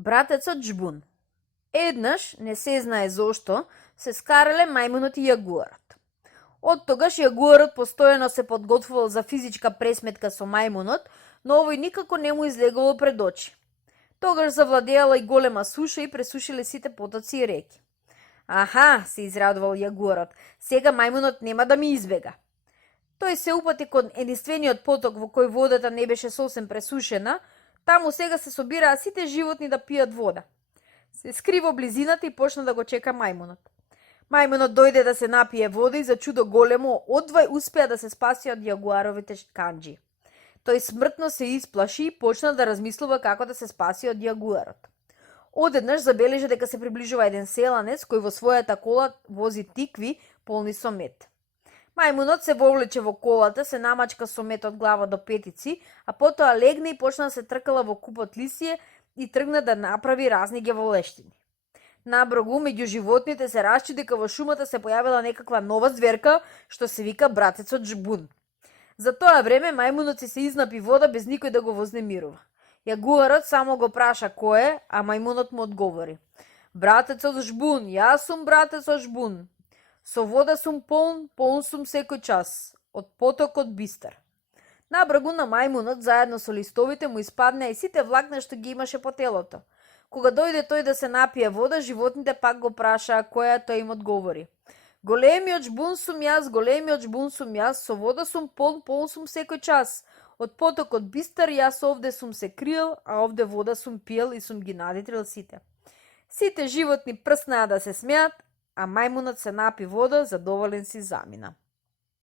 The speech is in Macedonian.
Братецот Жбун. Еднаш, не се знае зошто, се скарале мајмунот и јагуарот. Од тогаш јагуарот постојано се подготвувал за физичка пресметка со мајмунот, но овој никако не му излегувал пред очи. Тогаш завладеала и голема суша и пресушиле сите потоци и реки. Аха, се израдувал јагуарот, сега мајмунот нема да ми избега. Тој се упати кон единствениот поток во кој водата не беше сосем пресушена, таму сега се собираа сите животни да пијат вода. Се скри во близината и почна да го чека мајмунот. Мајмунот дојде да се напие вода и за чудо големо, одвај успеа да се спаси од јагуаровите канџи. Тој смртно се исплаши и почна да размислува како да се спаси од јагуарот. Одеднаш забележа дека се приближува еден селанец кој во својата кола вози тикви полни со мед. Мајмунот се вовлече во колата, се намачка со мед од глава до петици, а потоа легна и почна да се тркала во купот лисие и тргна да направи разни геволештини. Наброгу, меѓу животните се расчу дека во шумата се појавила некаква нова зверка, што се вика братецот Жбун. За тоа време мајмунот се изнапи вода без никој да го вознемирува. Јагуарот само го праша кој е, а мајмунот му одговори: Братецот Жбун, јас сум братецот Жбун. Со вода сум полн, полн сум секој час, од потокот бистар. На брагу на мајмунот, заедно со листовите, му испадна и сите влакна што ги имаше по телото. Кога дојде тој да се напие вода, животните пак го прашаа која, тој им одговори: Големиот Жбун сум јас, големиот Жбун сум јас, со вода сум полн, полн сум секој час. Од потокот бистар јас овде сум се криел, а овде вода сум пиел и сум ги надитрил сите. Сите животни прснаа да се смеат, а мајмунот се напи вода, задоволен си замина.